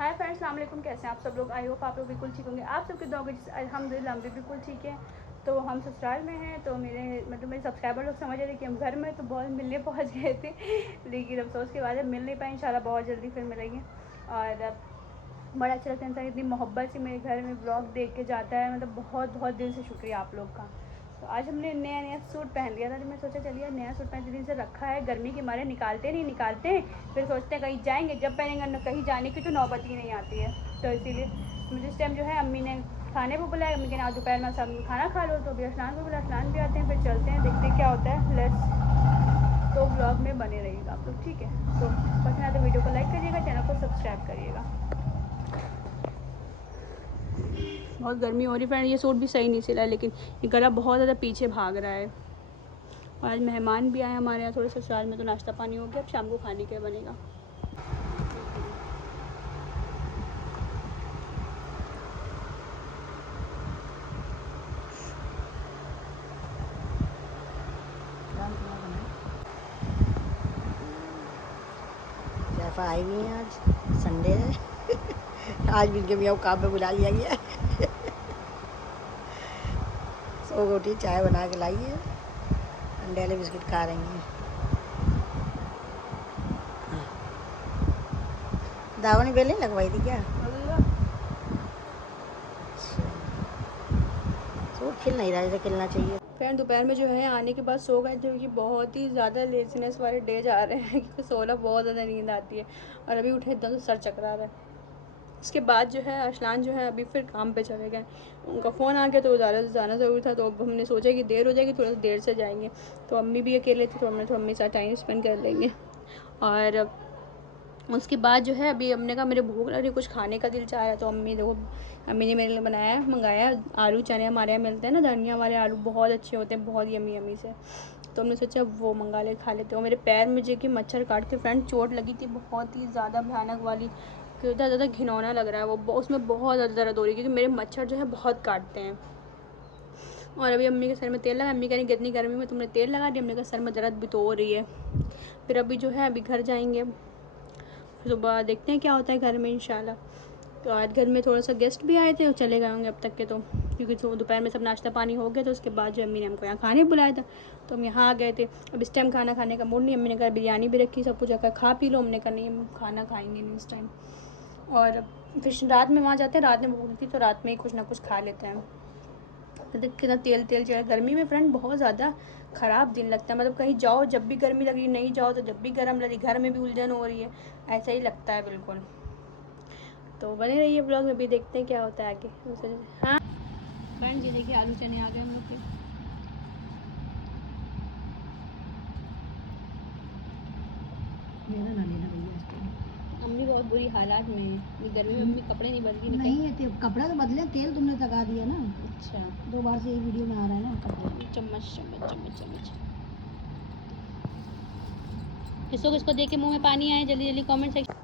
Hi friends, अस्सलाम वालेकुम। कैसे हैं आप सब लोग? आई होप आप लोग बिल्कुल ठीक होंगे। आप सबके दुआ से अल्हम्दुलिल्लाह हम भी बिल्कुल ठीक हैं। तो हम ससुराल में हैं, तो मेरे सब्सक्राइबर लोग समझ रहे थे कि हम घर में तो बहुत मिलने पहुंच गए थे लेकिन अफसोस के बाद अब मिल नहीं पाए। इंशाल्लाह बहुत जल्दी फिर मिलेंगे। और बड़ा अच्छा लगता है, इंसान इतनी मोहब्बत से मेरे घर में ब्लॉग देख के जाता है। मतलब बहुत बहुत दिल से शुक्रिया आप लोग का। तो आज हमने नया नया सूट पहन लिया था, तो मैं सोचा चलिए नया सूट पहन दिन से रखा है, गर्मी के मारे निकालते हैं, फिर सोचते हैं कहीं जाएंगे, जब पहनेंगे कहीं जाने की तो नौबत ही नहीं आती है। तो इसीलिए मुझे इस टाइम जो है अम्मी ने खाने को बुलाया। अम्मी के ना दोपहर में सब खाना खा लो, तो अभी स्नान को बुला, स्नान भी आते हैं, फिर चलते हैं, देखते हैं क्या होता है। लेट्स तो ब्लॉग में बने रहिएगा आप लोग, ठीक है? तो पसंद आए तो वीडियो को लाइक करिएगा, चैनल को सब्सक्राइब करिएगा। बहुत गर्मी हो रही फ्रेंड, ये सूट भी सही नहीं सिला है, लेकिन ये गला बहुत ज़्यादा पीछे भाग रहा है। और आज मेहमान भी आए हमारे यहाँ थोड़े ससुराल में, तो नाश्ता पानी हो गया, अब शाम को खाने के बनेगा। शेफ़ आई हुई हैं, आज संडे है आज भी इनके मियाँ को काम पे बुला लिया गया सो रोटी चाय बना के लाई है, अंडे वाले बिस्किट खा रही हैं। दावनी बेल नहीं लगवाई थी क्या? सूट खिल नहीं रहा जैसे खिलना चाहिए। फ्रेंड दोपहर में जो है आने के बाद सो गए, जो कि बहुत ही ज़्यादा लेजीनेस वाले डे जा रहे हैं क्योंकि सोना बहुत ज़्यादा नींद आती है। और अभी उठे एकदम से सर चकरा रहा है। उसके बाद जो है अरसलान जो है अभी फिर काम पे चले गए, उनका फ़ोन आ गया तो ज़्यादा से जाना ज़रूरी था। तो अब हमने सोचा कि देर हो जाएगी, थोड़ा सा देर से जाएंगे। तो अम्मी भी अकेले थे, तो हमने तो अम्मी साथ टाइम स्पेंड कर लेंगे। और उसके बाद जो है अभी हमने कहा मेरे भूख लग रही है, कुछ खाने का दिल चाह रहा है। तो अम्मी ने मेरे लिए मंगाया आलू चने। हमारे यहाँ मिलते हैं ना धनिया वाले आलू, बहुत अच्छे होते हैं, बहुत यमी यमी से। तो हमने सोचा वो मंगा ले, खा लेते हो। मेरे पैर में जो कि मच्छर काट के फ्रेंड चोट लगी थी, बहुत ही ज़्यादा भयानक वाली, कि इतना ज़्यादा घिनौना लग रहा है वो, उसमें बहुत ज़्यादा दर्द हो रही है क्योंकि मेरे मच्छर जो है बहुत काटते हैं। और अभी अम्मी के सर में तेल लगा, अम्मी कह रही इतनी गर्मी में तुमने तेल लगा दिया। अम्मी का सर में दर्द भी तो हो रही है। फिर अभी जो है अभी घर जाएंगे, सुबह देखते हैं क्या होता है घर में इंशाल्लाह। तो आज घर में थोड़ा सा गेस्ट भी आए थे, और चले गए होंगे अब तक के, तो क्योंकि दोपहर में सब नाश्ता पानी हो गया। तो उसके बाद जो अम्मी ने हमको यहाँ खाने बुलाया था, तो हम यहाँ आ गए थे। अब इस टाइम खाना खाने का मूड नहीं। अम्मी ने कहा बिरयानी भी रखी, सब कुछ रखा, खा पी लो। हमने कहा नहीं, हम खाना खाएंगे नहीं इस टाइम। और फिर रात में वहाँ जाते हैं, रात में भूख लगती, तो रात में ही कुछ ना कुछ खा लेते हैं। मतलब कितना तेल तेल चढ़ा गर्मी में फ्रेंड, बहुत ज़्यादा ख़राब दिन लगता है। मतलब कहीं जाओ जब भी गर्मी लग रही, नहीं जाओ तो जब भी गर्म लग रही, घर में भी उलझन हो रही है, ऐसा ही लगता है बिल्कुल। तो बने रहिए ब्लॉग में, भी देखते हैं क्या होता है आगे। हाँ फ्रेंड्स, ये देखिए आलू चने आ गए हम लोग के। मेरा ना लेना भैया इस टाइम। अम्मी बहुत बुरी हालात में है, ये गर्मी में अम्मी कपड़े नहीं बदली नहीं है, कपड़ा तो बदले, तेल तुमने लगा दिया ना। अच्छा 2 बार से एक वीडियो में आ रहा है ना कपड़ा। चम्मच चम्मच चम्मच चम्मच। किसको किसको देख के मुँह में पानी आए, जल्दी जल्दी कमेंट सेक्शन।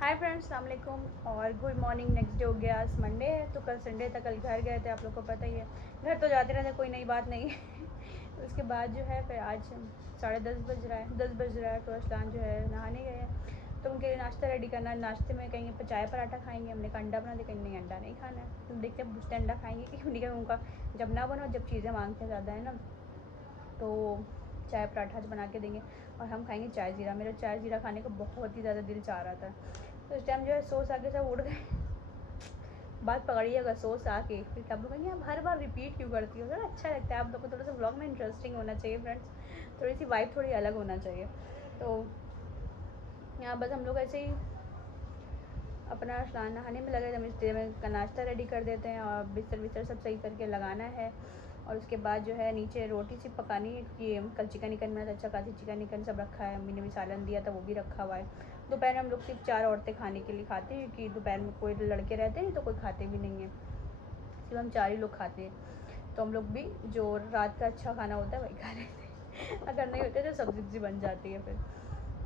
हाय फ्रेंड्स, अस्सलाम वालेकुम और गुड मॉर्निंग। नेक्स्ट डे हो गया, आज मंडे है, तो कल संडे था, कल घर गए थे, आप लोग को पता ही है। घर तो जाते रहते, कोई नई बात नहीं उसके बाद जो है फिर आज 10:30 बज रहा है, 10 बज रहा है, तो अरसलान जो है नहाने गए हैं। तो उनके लिए नाश्ता रेडी करना है। नाश्ते में कहीं चाय पराठा खाएंगे, हमने का अंडा बना दे, कहीं नहीं अंडा नहीं खाना है। तो देखते हैं पूछते अंडा खाएंगे कि उन्हीं का, उनका जब ना बनो, जब चीज़ें मांगते ज़्यादा है ना, तो चाय पराठा बना के देंगे और हम खाएंगे चाय ज़ीरा। मेरा चाय ज़ीरा खाने का बहुत ही ज़्यादा दिल चाह रहा था। तो इस टाइम जो है सोच आके सब उड़ गए बात पकड़िएगा सोच आके, फिर आप लोग कहेंगे आप हर बार रिपीट क्यों करती हो। थोड़ा अच्छा लगता है, आप लोग को थोड़ा सा ब्लॉग में इंटरेस्टिंग होना चाहिए फ्रेंड्स, थोड़ी सी वाइब थोड़ी अलग होना चाहिए। तो यहाँ बस हम लोग ऐसे ही अपना स्नान नहाने में लगे, हम इस देर में का नाश्ता रेडी कर देते हैं और बिस्तर बिस्तर सब सही करके लगाना है। और उसके बाद जो है नीचे रोटी सी पकानी है, क्योंकि कल चिकन निकन में अच्छा खासी चिकन निकन सब रखा है। अम्मी ने भी सालन दिया था, वो भी रखा हुआ है। दोपहर में हम लोग सिर्फ 4 औरतें खाने के लिए खाते हैं, क्योंकि दोपहर में कोई लड़के रहते नहीं तो कोई खाते भी नहीं है, सिर्फ हम 4 ही लोग खाते हैं। तो हम लोग भी जो रात का अच्छा खाना होता है वही खा लेते हैं अगर नहीं होते तो सब्जी बन जाती है फिर।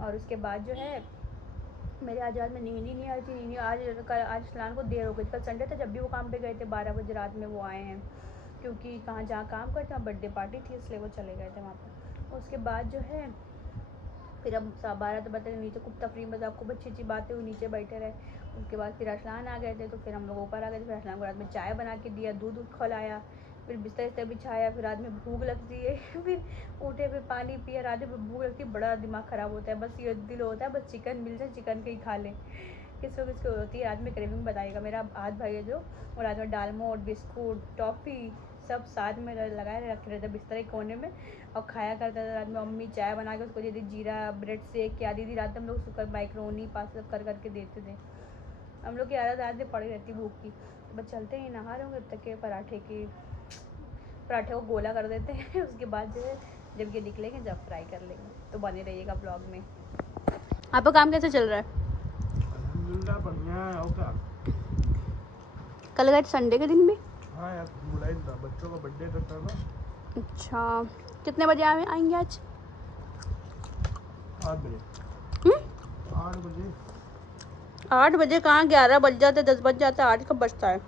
और उसके बाद जो है मेरे आज रात में नींद ही नहीं आई थी। नींद आज स्नान को देर हो गई। कल संडे था, जब भी वो काम पे गए थे 12 बजे रात में वो आए हैं, क्योंकि कहाँ जहाँ काम करते वहाँ बर्थडे पार्टी थी, इसलिए वो चले गए थे वहाँ पर। उसके बाद जो है फिर हम 12 तक नीचे खूब तफरी बस आपको अच्छी अच्छी बातें हुई, नीचे बैठे रहे। उसके बाद फिर अरसलान आ गए थे, तो फिर हम लोग ऊपर आ गए थे। फिर अरसलान को रात में चाय बना के दिया, दूध खिलाया, फिर बिस्तर बिस्तर बिछाया। फिर रात में भूख लगती है फिर उठे, फिर पानी पिया। रात में भूख लगती है, बड़ा दिमाग ख़राब होता है, बस ये दिल होता है बस चिकन मिल जाए, चिकन के ही खा लें। किसको किसको होती है रात में क्रेविंग बताइएगा। मेरा हाथ भाई है जो, और रात में डालमोट, बिस्कुट, टॉफ़ी सब साथ में लगाए रखे रहते बिस्तर के कोने में, और खाया करता था। रात में मम्मी चाय बना के उसको देती, जीरा ब्रेड सेक क्या दी थी रात में हम लोग, सुकर मैक्रोनी पास्ता कर करके देते थे। हम लोग की आदत आज से पड़ी रहती भूख की। तो बस चलते हैं, नहा रहे होंगे तब तक के पराठे को गोला कर देते हैं उसके बाद जो है जब ये निकलेंगे जब फ्राई कर लेंगे। तो बने रहिएगा ब्लॉग में। आपका काम कैसे चल रहा है? अल्हम्दुलिल्लाह बढ़िया है। और क्या? कल गए संडे के दिन भी? हाँ यार, बुलाई था, बच्चों का बर्थडे था ना। अच्छा, कितने बजे आएंगे आज? 8 बजे। 8 बजे। 8 बजे कहाँ, 11 बज जाते, 10 बज जाते, 8 कब बजता है?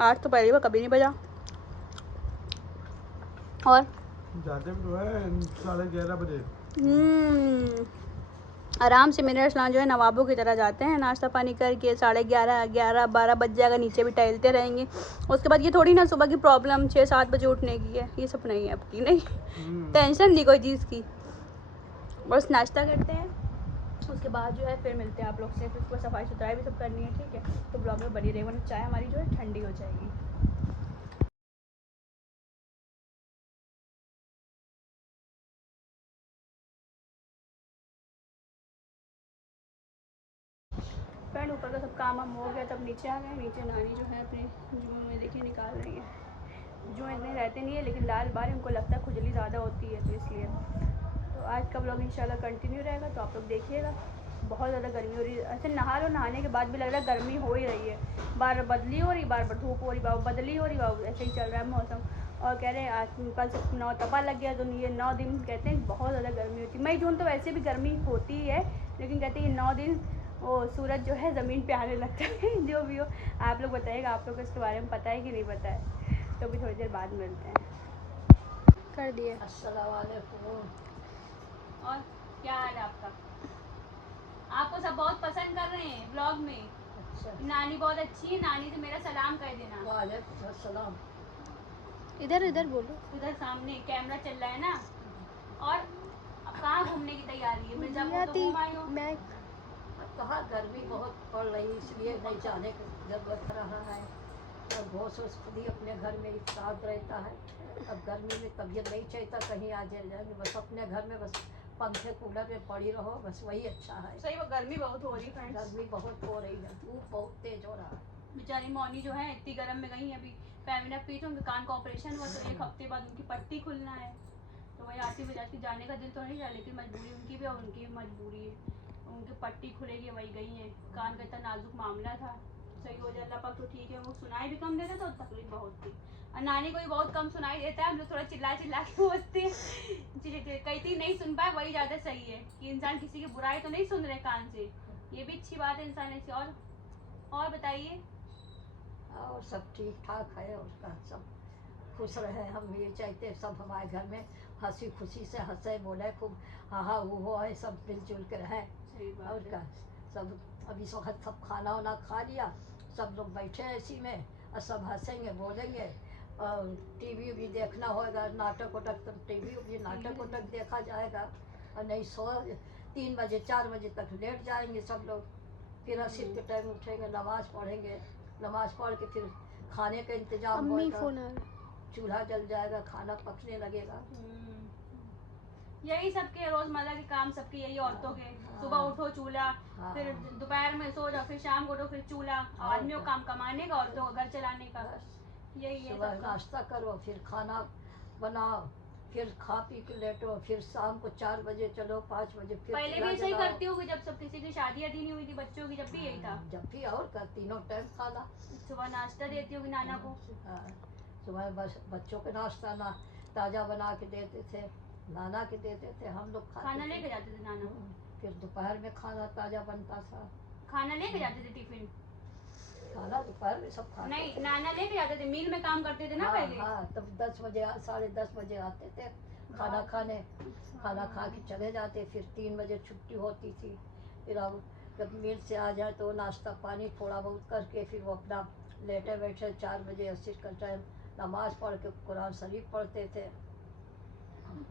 8 तो पहले कभी नहीं बजा। और जाते भी तो है 11:30 बजे। आराम से मेरे अरसलान जो है नवाबों की तरह जाते हैं, नाश्ता पानी करके 11:30, 11, 12 बज जाएगा, नीचे भी टहलते रहेंगे। उसके बाद ये थोड़ी ना सुबह की प्रॉब्लम 6-7 बजे उठने की है, ये सब नहीं है आपकी, नहीं टेंशन नहीं कोई चीज़ की। बस नाश्ता करते हैं, उसके बाद जो है फिर मिलते हैं आप लोग से। फिर उसको सफाई सुथराई भी सब करनी है, ठीक है? तो ब्लॉग में बनी रही, वरना चाय हमारी जो है ठंडी हो जाएगी। फ्रेंड ऊपर का सब काम हम हो गया, तब नीचे आ गए। नीचे नानी जो है अपने जुए में देखिए निकाल रही है। जुए इतने रहते नहीं है, लेकिन लाल बार उनको लगता है खुजली ज़्यादा होती है, तो इसलिए। तो आज का ब्लॉग इंशाल्लाह कंटिन्यू रहेगा, तो आप लोग देखिएगा। बहुत ज़्यादा गर्मी हो रही है, ऐसे नहा लो, नहाने के बाद भी लग रहा है गर्मी हो ही रही है। बार बदली हो रही, बार धूप हो रही, बार बदली हो रही, बार ऐसे ही चल रहा है मौसम। और कह रहे हैं आज कल से 9 तपा लग गया, तो ये 9 दिन कहते हैं बहुत ज़्यादा गर्मी होती है। मई जून तो वैसे भी गर्मी होती ही है, लेकिन कहते हैं ये 9 दिन वो सूरज जो है ज़मीन पे आने लगता है जो भी हो। आप लोग बताइएगा, आप लोग को इसके बारे में पता है कि नहीं पता है? तो भी थोड़ी देर बाद मिलते हैं। कर दिए। अस्सलाम वालेकुम। और क्या हाल है आपका? आपको सब बहुत पसंद कर रहे हैं ब्लॉग में। अच्छा, नानी बहुत अच्छी है, नानी से मेरा सलाम कह देना। वालेकुम अस्सलाम। इधर बोलो, उधर सामने कैमरा चल रहा है ना। और अब कहाँ घूमने की तैयारी है? मिर्जापुर तो घूम आई हो। मैं कहाँ, गर्मी बहुत पड़ रही, इसलिए नहीं जाने की जरूरत रहा है। और घोष खुद ही अपने घर में एक साथ रहता है। अब गर्मी में तबीयत नहीं चाहता कहीं आ जाए, बस अपने घर में बस पंखे कूलर में पड़ी रहो, बस वही अच्छा है। सही, वो गर्मी बहुत हो रही है। गर्मी बहुत हो रही है, धूप बहुत तेज हो रहा है। बेचारी मौनी जो है इतनी गर्म में गई है। अभी पैमिना पीठ उनके कान का ऑपरेशन हुआ, तो 1 हफ्ते बाद उनकी पट्टी खुलना है। तो वही आती बजाती जाने का दिल तो नहीं रहा, लेकिन मजबूरी उनकी भी और उनकी भी मजबूरी है। उनकी पट्टी खुलेगी, वही गई है। कान का इतना नाजुक मामला था, सही हो जाए अल्लाह पाक तो ठीक है। वो सुनाई भी कम देता था और तकलीफ बहुत थी। और नानी को भी बहुत कम सुनाई देता है, हम लोग थोड़ा चिल्ला चिल्ला के बोलते हैं। कई थी नहीं सुन पाए, वही ज़्यादा सही है कि इंसान किसी की बुराई तो नहीं सुन रहे कान से। ये भी अच्छी बात है इंसान ऐसी। और बताइए। और सब ठीक ठाक है, उसका सब खुश रहे। हम ये चाहते हैं सब हमारे घर में हंसी खुशी से हंसे, बोले, खूब हाँ हाँ वो है, सब मिलजुल के रहे। और क्या, सब अभी इस वक्त सब खाना वाना खा लिया, सब लोग बैठे हैं इसी में, और सब हंसेंगे बोलेंगे। और टीवी भी देखना होगा, नाटक वाटक, तो टीवी भी नाटक वाटक देखा जाएगा। और नहीं 3 बजे 4 बजे तक लेट जाएंगे सब लोग। फिर असर के टाइम उठेंगे, नमाज पढ़ेंगे, नमाज पढ़ के फिर खाने का इंतजाम होगा, चूल्हा जल जाएगा, खाना पकने लगेगा। यही सबके रोजमर्रा के काम, सबके यही औरतों के। सुबह उठो चूल्हा, फिर दोपहर में सो जाओ, फिर शाम को उठो फिर चूल्हा। आदमियों काम कमाने का, औरतों का घर चलाने का, यही है। सुबह नाश्ता करो, फिर खाना बनाओ, फिर खा पी के लेटो, फिर शाम को 4 बजे चलो, 5 बजे फिर पहले भी ऐसे ही करती होगी जब सब किसी की शादी आदि नहीं हुई थी बच्चों की, जब भी यही था। जब भी, और का तीनों टाइम खाना। सुबह नाश्ता देती होगी नाना को। सुबह बस बच्चों के नाश्ता ना ताज़ा बना के देते थे, नाना के देते थे, हम लोग खाना लेके जाते थे नाना। फिर दोपहर में खाना ताज़ा बनता था। खाना लेके जाते थे टिफिन? खाना दोपहर में सब खाते नहीं, नाना लेके जाते थे, मिल में काम करते थे ना पहले। हाँ, तब 10 बजे 10:30 बजे आते थे, खाना खाने, खाना खा के चले जाते, फिर 3 बजे छुट्टी होती थी। फिर अब जब मिल से आ जाए तो नाश्ता पानी थोड़ा बहुत करके फिर वो अपना लेटे बैठे 4 बजे असर का टाइम नमाज पढ़ के कुरान शरीफ पढ़ते थे।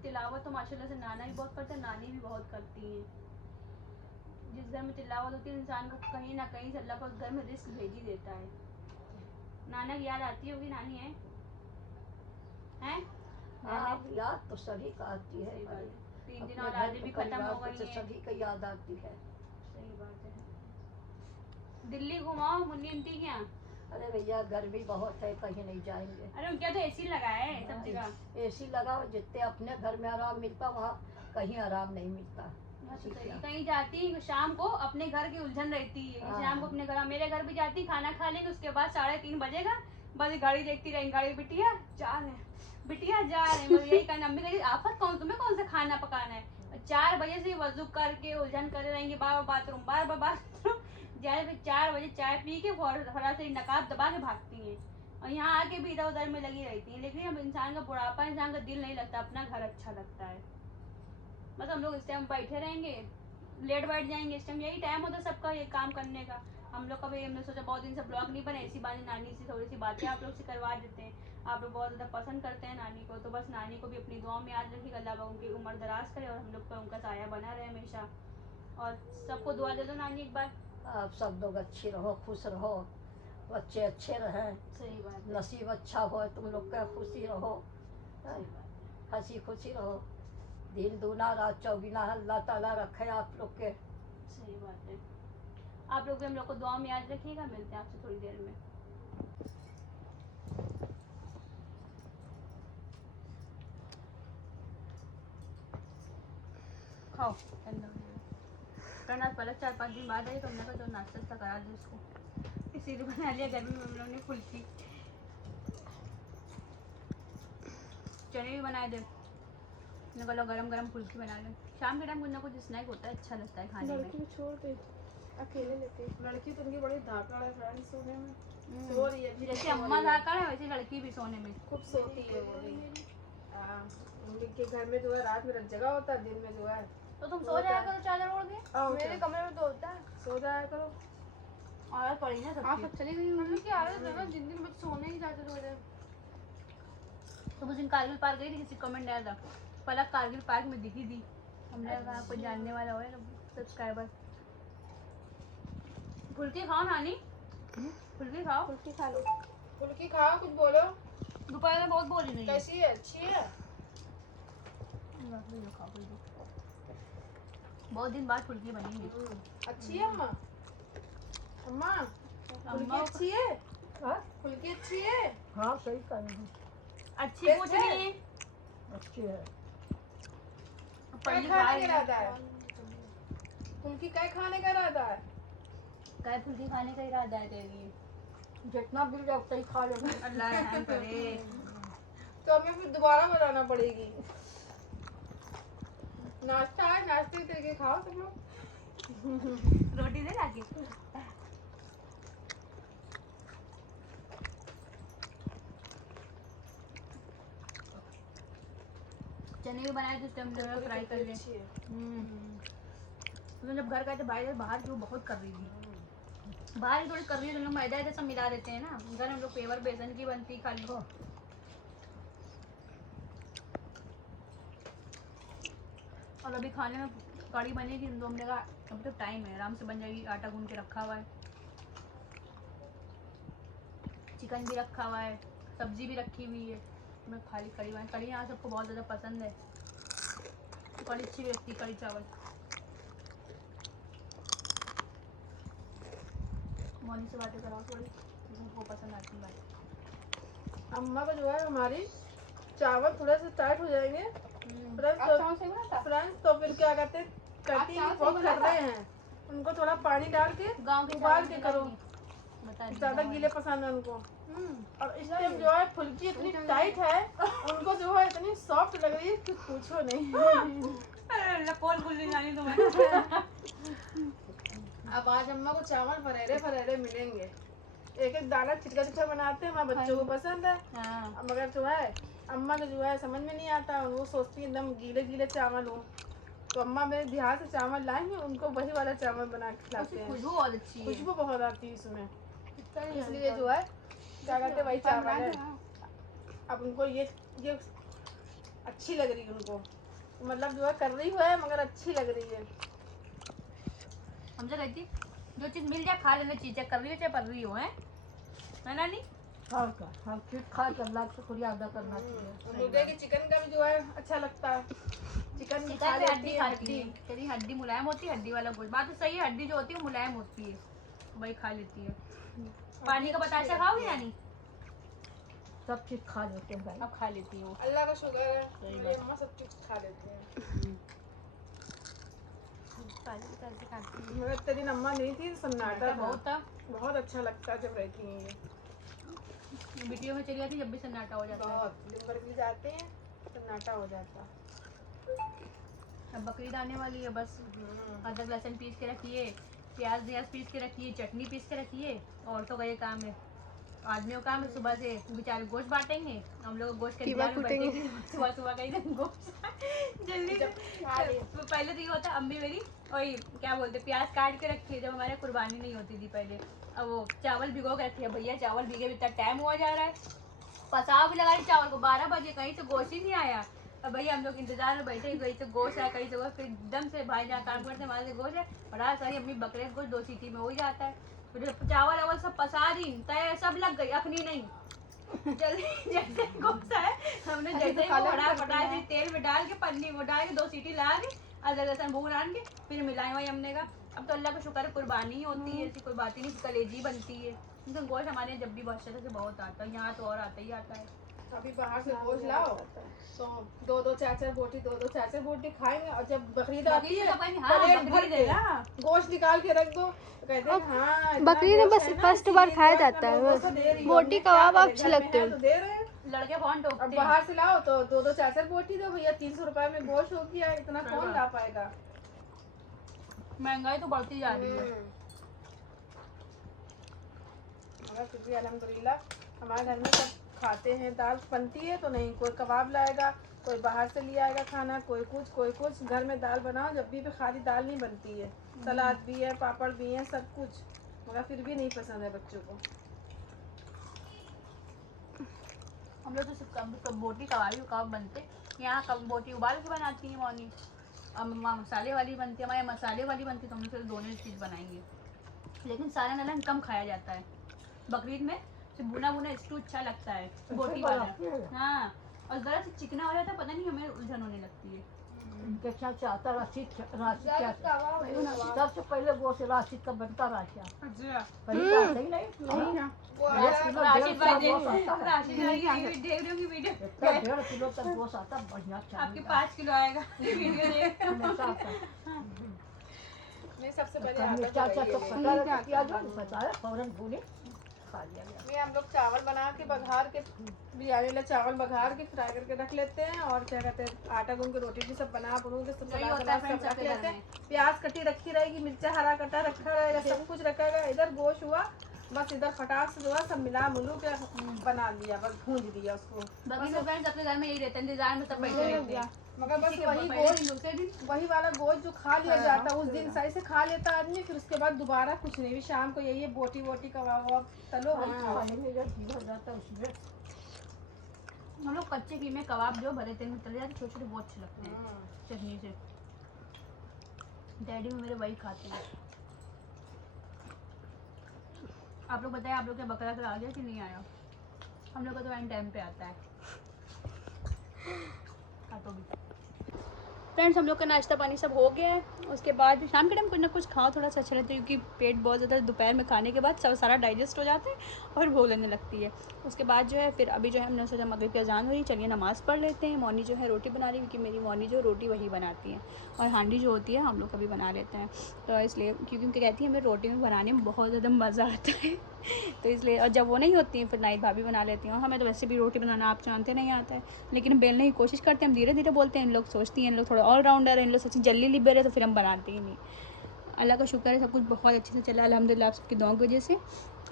तिलावत तो माशाल्लाह से नाना भी बहुत करते हैं, नानी भी बहुत करती हैं। जिस घर में तिलावत होती है इंसान को कहीं ना कहीं से अल्लाह को उस घर में रिस्क भेज ही देता है। नाना की याद आती होगी, नानी है हैं? हाँ, याद तो सभी का आती है। सही बात है। 3 दिन अपने और घर आगे के भी खत्म परिवार हो को गई तो हैं। सभी को याद आती है। सही बात है। दिल्ली घुमाओ मुन्नी आंटी के यहाँ। अरे भैया गर्मी बहुत है, कहीं नहीं जाएंगे। अरे उनके यहाँ तो एसी लगा है सब जगह। एसी लगाओ, जितने अपने घर में आराम मिलता वहाँ कहीं आराम नहीं मिलता। कहीं जाती शाम को अपने घर की उलझन रहती है। हाँ। शाम को अपने घर, मेरे घर भी जाती, खाना खा लेंगे, उसके बाद 3:30 बजेगा, बस गाड़ी देखती रहेंगी, गाड़ी बिटिया जा रहे हैं, बिटिया जा रहे हैं, बस यही कहना। अम्मी कहती आफत कौन, तुम्हें कौन सा खाना पकाना है। 4 बजे से वजू करके उलझन करे रहेंगे, बार बाथरूम, बार बाथरूम जाए, फिर 4 बजे चाय पी के फौरन से नकाब दबा के भागती हैं। और यहाँ आके भी इधर उधर में लगी रहती हैं। लेकिन अब इंसान का बुढ़ापा, इंसान का दिल नहीं लगता, अपना घर अच्छा लगता है। बस हम लोग इस टाइम बैठे रहेंगे, लेट बैठ जाएंगे, इस टाइम यही टाइम होता है सबका ये काम करने का। हम लोग का भी, हमने सोचा बहुत दिन से ब्लॉग नहीं बने, इसी बात नानी से थोड़ी सी बातें आप लोग से करवा देते हैं। आप लोग बहुत ज़्यादा पसंद करते हैं नानी को, तो बस नानी को भी अपनी दुआ में याद रखिएगा, अल्लाह उनकी उम्र दराज करे और हम लोग पर उनका साया बना रहे हमेशा। और सबको दुआ दे दो नानी एक बार। आप सब लोग अच्छे रहो, खुश रहो, बच्चे अच्छे रहें, सही बात है। नसीब अच्छा हो, तुम लोग का खुशी रहो, सही बात है। हंसी खुशी रहो, दिन दूना रात चौगुना अल्लाह ताला रखे आप लोग के। सही बात है। आप लोग भी हम लोग को दुआ में याद रखिएगा। मिलते हैं आपसे थोड़ी देर में। खाओ फ्रेंड, आज पलक 4-5 दिन बाद आई तो हमने कहा जो नाश्ता करा दे उसको, इसीलिए बना लिया। गर्मी में हम लोगों ने फुल्की, चने भी बनाए थे। मैंने कहा गरम गरम फुल्की बना लें। शाम के टाइम कुछ ना कुछ स्नैक होता है, अच्छा लगता है खाने में। लड़की भी छोड़ दे, अकेले लेते। लड़की तो उनकी बड़ी धाकड़ है फ्रेंड, सोने में सो रही है। जैसे अम्मा धाकड़ है वैसे लड़की भी सोने में खूब सोती है वो भी। उनके घर में जो है रात में जगह होता है, दिन में जो है। तो तुम सो जाया करो चादर ओढ़ के। मेरे कमरे में तो होता है, सो जाया करो। आदत पड़ी ना आप सबकी। सब चली गई मम्मी की आदत है ना, जिन दिन में सोने ही जाते थे। तो उस दिन कारगिल पार्क गई थी, किसी कमेंट आया था पलक कारगिल पार्क में दिखी थी। हमने कहा कोई जानने वाला हो सब्सक्राइबर। फुल्की खाओ नानी, फुल्की खाओ। फुल्की खा लो, फुल्की खाओ, कुछ बोलो। दोपहर में बहुत बोली नहीं है। कैसी है? अच्छी है। बहुत दिन बाद फुल्की बनी है। अच्छी है अम्मा? अम्मा फुल्की अच्छी है? हाँ? फुल्की अच्छी है? हाँ सही करेंगे, अच्छी पूछ रही है। अच्छी है। क्या खाने का इरादा है? फुल्की क्या खाने का इरादा है? काय फुल्की खाने का इरादा है तेरी? जितना बिल जाए उतना ही खा लेंगे। अल्लाह रहम करे। तो हमें फिर दोबारा बनाना पड़ेगी। नाश्ता है, नाश्ते करके खाओ तुम लोग। रोटी दे लाके। चने भी बनाए थे, हमने फ्राई कर लिए। तो जब घर गए थे बाहर की वो बहुत कर रही थी, बाहर ही थोड़ी कर रही है। हम लोग मैदा सब मिला देते हैं ना, घर हम लोग पेवर बेसन की बनती खाली। और अभी खाने में कड़ी बनेगी तो हमने कहा अभी तो टाइम है, आराम से बन जाएगी। आटा गूंद के रखा हुआ है, चिकन भी रखा हुआ है, सब्जी भी रखी हुई है। मैं खाली कड़ी बनाई। कड़ी यहाँ सबको बहुत ज़्यादा पसंद है, कड़ी अच्छी भी लगती है, कड़ी चावल। मौनी से बातें कराओ थोड़ी, उनको पसंद आती बात। अम्मा को जो है हमारी चावल थोड़ा सा टाइट हो जाएंगे फ्रेंड्स, तो फिर क्या कहते हैं, करती हैं बहुत कर रहे हैं, उनको थोड़ा पानी डाल के गाँव के उबाल के करो। बता ज्यादा गीले पसंद है उनको। और इस टाइम जो है फुल्की इतनी टाइट है, उनको जो है इतनी सॉफ्ट लग रही है कि पूछो नहीं। कौन भूल जानी तुम्हें। अब आज अम्मा को चावल फरेरे फरेरे मिलेंगे, एक एक दाना छिटका छिटका बनाते हैं, हमारे बच्चों को पसंद है। हाँ। मगर जो है अम्मा तो जो है समझ में नहीं आता, वो सोचती है एकदम गीले गीले चावल हो, तो अम्मा मेरे बिहार से चावल लाएंगे, उनको वही वाला चावल बना के खिलाते हैं। खुशबू बहुत अच्छी है। खुशबू बहुत आती है इसमें, इसलिए जो है क्या कहते हैं वही चावल है। अब उनको ये अच्छी लग रही है उनको, मतलब जो है कर रही है मगर अच्छी लग रही है। हमसे कहती जो चीज़ मिल जाए खा लेना चाहिए, कर रही हो चाहे पढ़ रही हो, है ना नहीं? हर चीज खा कर अल्लाह का शुक्रिया अदा करना चाहिए। मुर्गे की चिकन का भी जो है अच्छा लगता है, चिकन भी खा चिकन लेती हड्डी है, खाती है, तेरी हड्डी मुलायम होती है, हड्डी वाला गोश्त। बात तो सही है, हड्डी जो होती है वो मुलायम होती है, वही खा लेती है। पानी का बताशा खाओगे यानी? सब चीज खा लेते हैं भाई। अब खा लेती हूँ। अल्लाह का शुक्र है मेरी अम्मा सब चीज खा लेती है। मगर इतने दिन अम्मा नहीं थी, सन्नाटा बहुत था, बहुत अच्छा लगता है जब रहती हैं ये। वीडियो में चली जाती जब भी सन्नाटा हो जाता है। बहुत दिन भर भी जाते हैं सन्नाटा हो जाता। अब बकरीद आने वाली है, बस अदरक लहसुन पीस के रखिए, प्याज पीस के रखिए, चटनी पीस के रखिए, औरतों का ये काम है। आदमियों का काम है सुबह से बेचारे गोश्त बांटेंगे, हम लोग गोश्त के इंतजार में बैठे हैं। सुबह सुबह का एकदम गोश्त जल्दी से। पहले तो ये होता अम्मी मेरी वही क्या बोलते प्याज काट के रखी है, जब हमारे कुर्बानी नहीं होती थी पहले। अब वो चावल भिगो के रखी है, भैया चावल भीगे भी इतना टाइम हुआ जा रहा है, पसाव भी लगाई चावल को, 12 बजे कहीं से गोश्त ही नहीं आया। अब भैया हम लोग इंतजार में बैठे, कहीं से गोश्त आया कहीं से गोश्त, फिर एकदम से भाई जहाँ काम करते हमारे से गोश्त है, बड़ा सारी अम्मी बकरे गोश्त 2 सीटी में हो ही जाता है। फिर चावल अवल सब पसा दी, तय सब लग गई, अखनी नहीं जल्दी जैसे गोश्त है हमने जैसे ही फटा से तेल में डाल के पन्नी वो डाल के 2 सीटी लगा दी, अदरक लहसुन भून आन के फिर मिलाई हुई हमने का। अब तो अल्लाह का शुक्र है कुर्बानी होती है, ऐसी कोई बात ही नहीं, कलेजी बनती है। तो गोश्त हमारे यहाँ जब भी बहुत से बहुत आता है, यहाँ तो और आता ही आता है। अभी बाहर से गोश्त लाओ तो 2-2 4-4 बोटी 2-2 4-4 बोटी खाएंगे, और जब बकरीद आती है तो एक भर के गोश्त निकाल के रख दो तो कहते हैं हाँ बकरीद में बस फर्स्ट बार खाया जाता है, बस बोटी कबाब अच्छे लगते हैं। तो दे रहे हैं, लड़के फोन अब टोकते हैं। बाहर से लाओ तो 2-2 4-4 बोटी दो भैया, 300 रुपए में गोश्त हो गया, इतना कौन ला पाएगा। महंगाई तो बढ़ती जा रही है। मगर फिर भी अल्हम्दुलिल्लाह हमारे घर में सब खाते हैं, दाल बनती है तो नहीं कोई कबाब लाएगा, कोई बाहर से ले आएगा खाना, कोई कुछ। घर में दाल बनाओ जब भी खाली दाल नहीं बनती है, सलाद भी है, पापड़ भी है, सब कुछ, मगर फिर भी नहीं पसंद है बच्चों को। हम लोग तो सिर्फ बोटी कबाब बनते, यहाँ कब बोटी उबाल के बनाती है मौनी, अब मसाले वाली बनती है, हमारे यहाँ मसाले वाली बनती है, तो हम लोग सिर्फ दोनों चीज़ बनाएंगे। लेकिन सालन नालन कम खाया जाता है बकरीद में, सिर्फ भुना स्टू अच्छा लगता है बोटी वाला। हाँ, और ज़रा से चिकना हो जाता है, पता नहीं हमें उलझन होने लगती है। उनके क्या चाहता राशिद क्या सबसे पहले वो से राशिद का बनता राशिया अच्छा, पहले तो आता ही नहीं। राशिद भाई राशिद भाई देख रही होंगी वीडियो, इतना 1.5 किलो तक गोश्त आता बढ़िया। आपके 5 किलो आएगा वीडियो देख। नहीं सबसे पहले फौरन भूने खा लिया गया। ये हम लोग चावल बना के बघार के, बिरयानी वाला चावल बघार के फ्राई करके रख लेते हैं, और क्या कहते हैं आटा गूंद के रोटी भी सब बना के सब सब रख लेते हैं। प्याज कटी रखी रहेगी, मिर्चा हरा कटा रखा रहेगा, सब कुछ रखा रहेगा। इधर गोश्त हुआ, बस इधर खटास से जो है सब मिला मिलू के बना लिया, बस भूंज दिया उसको। बाकी सब फ्रेंड्स अपने घर में यही रहते हैं, इंतजार में सब बैठे रहते हैं। मगर बस वही वाला गोश्त जो खा लिया जाता है उस दिन सही से खा लेता है आदमी, फिर उसके बाद दोबारा कुछ नहीं, भी शाम को यही है बोटी कबाब तलो वही खाओ। हम लोग कच्चे घी में कबाब जो भरे तेल में तले जाते छोटे छोटे बहुत अच्छे लगते हैं चटनी से। डैडी में मेरे वही खाते हैं। आप लोग बताएं, आप लोग क्या बकरा आ गया कि नहीं आया? हम लोग का तो एंड टाइम पे आता है। तो भी फ्रेंड्स हम लोग का नाश्ता पानी सब हो गया है, उसके बाद शाम के टाइम कुछ ना कुछ खाओ थोड़ा सा अच्छा लगता है, क्योंकि पेट बहुत ज़्यादा दोपहर में खाने के बाद सब सारा डाइजेस्ट हो जाता है और भूख लगने लगती है। उसके बाद जो है फिर अभी जो है हमने सोचा मगरिब की अजान हो रही, चलिए नमाज़ पढ़ लेते हैं। मौनी जो है रोटी बना रही है, क्योंकि मेरी मौनी जो रोटी वही बनाती है, और हांडी जो होती है हम लोग कभी बना लेते हैं, तो इसलिए क्योंकि कहती है हमें रोटी में बनाने में बहुत ज़्यादा मज़ा आता है तो इसलिए, और जब वो नहीं होती हैं फिर नाइट भाभी बना लेती हैं। और हमें तो वैसे भी रोटी बनाना आप जानते नहीं आता है, लेकिन बेलने की कोशिश करते हैं हम, धीरे धीरे बोलते हैं। इन लोग सोचती हैं इन लोग थोड़ा ऑलराउंडर है, इन लोग सच्ची जल्दी लिबर है, तो फिर हम बनाते ही नहीं। अल्लाह का शुक्र है सब कुछ बहुत अच्छे से चला अल्हम्दुलिल्लाह, आप सबकी दुआ की वजह से।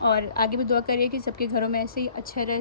और आगे भी दुआ करिए कि सबके घरों में ऐसे ही अच्छा रहे।